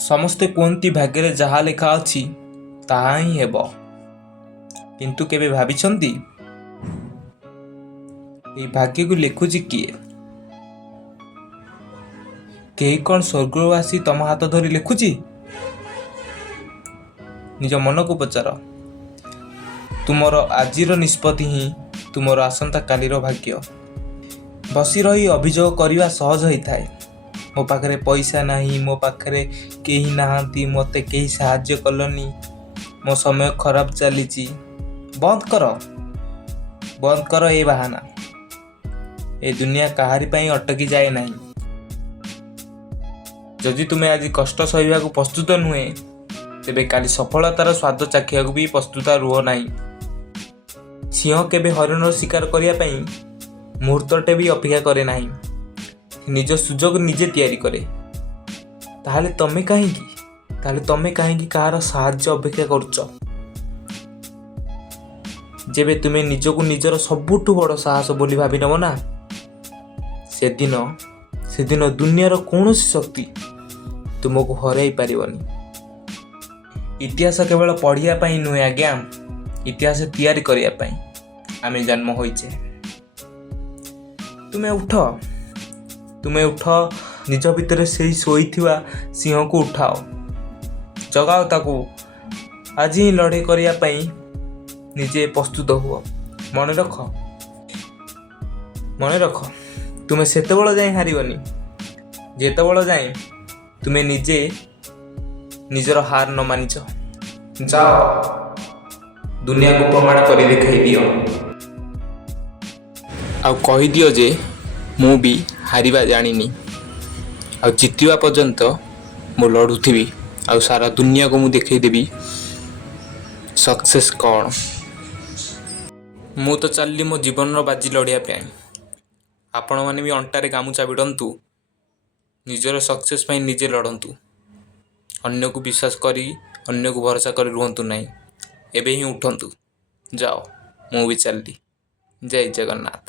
ସମସ୍ତେ କୁହନ୍ତି ଭାଗ୍ୟରେ ଯାହା ଲେଖା ଅଛି ତାହା ହିଁ ହେବ, କିନ୍ତୁ କେବେ ଭାବିଛନ୍ତି ଏହି ଭାଗ୍ୟକୁ ଲେଖୁଛି କିଏ? କେହି କ'ଣ ସ୍ୱର୍ଗରୁ ଆସି ତମ ହାତ ଧରି ଲେଖୁଛି? ନିଜ ମନକୁ ପଚାର। ତୁମର ଆଜିର ନିଷ୍ପତ୍ତି ହିଁ ତୁମର ଆସନ୍ତା କାଲିର ଭାଗ୍ୟ। ବସି ରହି ଅଭିଯୋଗ କରିବା ସହଜ ହୋଇଥାଏ। ମୋ ପାଖରେ ପଇସା ନାହିଁ, ମୋ ପାଖରେ କେହି ନାହାନ୍ତି, ମୋତେ କେହି ସାହାଯ୍ୟ କଲନି, ମୋ ସମୟ ଖରାପ ଚାଲିଛି। ବନ୍ଦ କର ଏ ବାହାନା। ଏ ଦୁନିଆ କାହାରି ପାଇଁ ଅଟକି ଯାଏ ନାହିଁ। ଯଦି ତୁମେ ଆଜି କଷ୍ଟ ସହିବାକୁ ପ୍ରସ୍ତୁତ ନୁହେଁ, ତେବେ କାଲି ସଫଳତାର ସ୍ୱାଦ ଚାଖିବାକୁ ବି ପ୍ରସ୍ତୁତ ରୁହ ନାହିଁ। ସିଂହ କେବେ ହରିଣର ଶିକାର କରିବା ପାଇଁ ମୁହୂର୍ତ୍ତଟେ ବି ଅପେକ୍ଷା କରେ ନାହିଁ। ନିଜ ସୁଯୋଗ ନିଜେ ତିଆରି କରେ। ତାହେଲେ ତମେ କାହିଁକି କାହାର ସାହାଯ୍ୟ ଅପେକ୍ଷା କରୁଛ? ଯେବେ ତୁମେ ନିଜକୁ ନିଜର ସବୁଠୁ ବଡ଼ ସାହସ ବୋଲି ଭାବି ନେବ ନା, ସେଦିନ ଦୁନିଆର କୌଣସି ଶକ୍ତି ତୁମକୁ ହରାଇ ପାରିବନି। ଇତିହାସ କେବଳ ପଢ଼ିବା ପାଇଁ ନୁହେଁ ଆଜ୍ଞା, ଇତିହାସ ତିଆରି କରିବା ପାଇଁ ଆମେ ଜନ୍ମ ହୋଇଛେ। ତୁମେ ଉଠ, ନିଜ ଭିତରେ ସେଇ ଶୋଇଥିବା ସିଂହକୁ ଉଠାଅ, ଜଗାଅ ତାକୁ। ଆଜି ହିଁ ଲଢ଼େଇ କରିବା ପାଇଁ ନିଜେ ପ୍ରସ୍ତୁତ ହୁଅ। ମନେ ରଖ, ତୁମେ ସେତେବେଳେ ଯାଏଁ ହାରିବନି ଯେତେବେଳେ ଯାଏଁ ତୁମେ ନିଜେ ନିଜର ହାର ନ ମାନିଛ। ଯାଅ, ଦୁନିଆକୁ ପ୍ରମାଣ କରି ଦେଖାଇ ଦିଅ। ଆଉ କହିଦିଅ ଯେ ମୁଁ ବି ହାରିବା ଜାଣିନି। ଆଉ ଜିତିବା ପର୍ଯ୍ୟନ୍ତ ମୁଁ ଲଢ଼ୁଥିବି। ଆଉ ସାରା ଦୁନିଆକୁ ମୁଁ ଦେଖେଇଦେବି ସକ୍ସେସ୍ କ'ଣ। ମୁଁ ତ ଚାଲିଲି ମୋ ଜୀବନର ବାଜି ଲଢ଼ିବା ପାଇଁ। ଆପଣମାନେ ବି ଅଣ୍ଟାରେ ଗାମୁଛା ଭିଡ଼ନ୍ତୁ, ନିଜର ସକ୍ସେସ୍ ପାଇଁ ନିଜେ ଲଢ଼ନ୍ତୁ। ଅନ୍ୟକୁ ବିଶ୍ୱାସ କରି, ଅନ୍ୟକୁ ଭରସା କରି ରୁହନ୍ତୁ ନାହିଁ। ଏବେ ହିଁ ଉଠନ୍ତୁ, ଯାଅ, ମୁଁ ବି ଚାଲିଲି। ଜୟ ଜଗନ୍ନାଥ।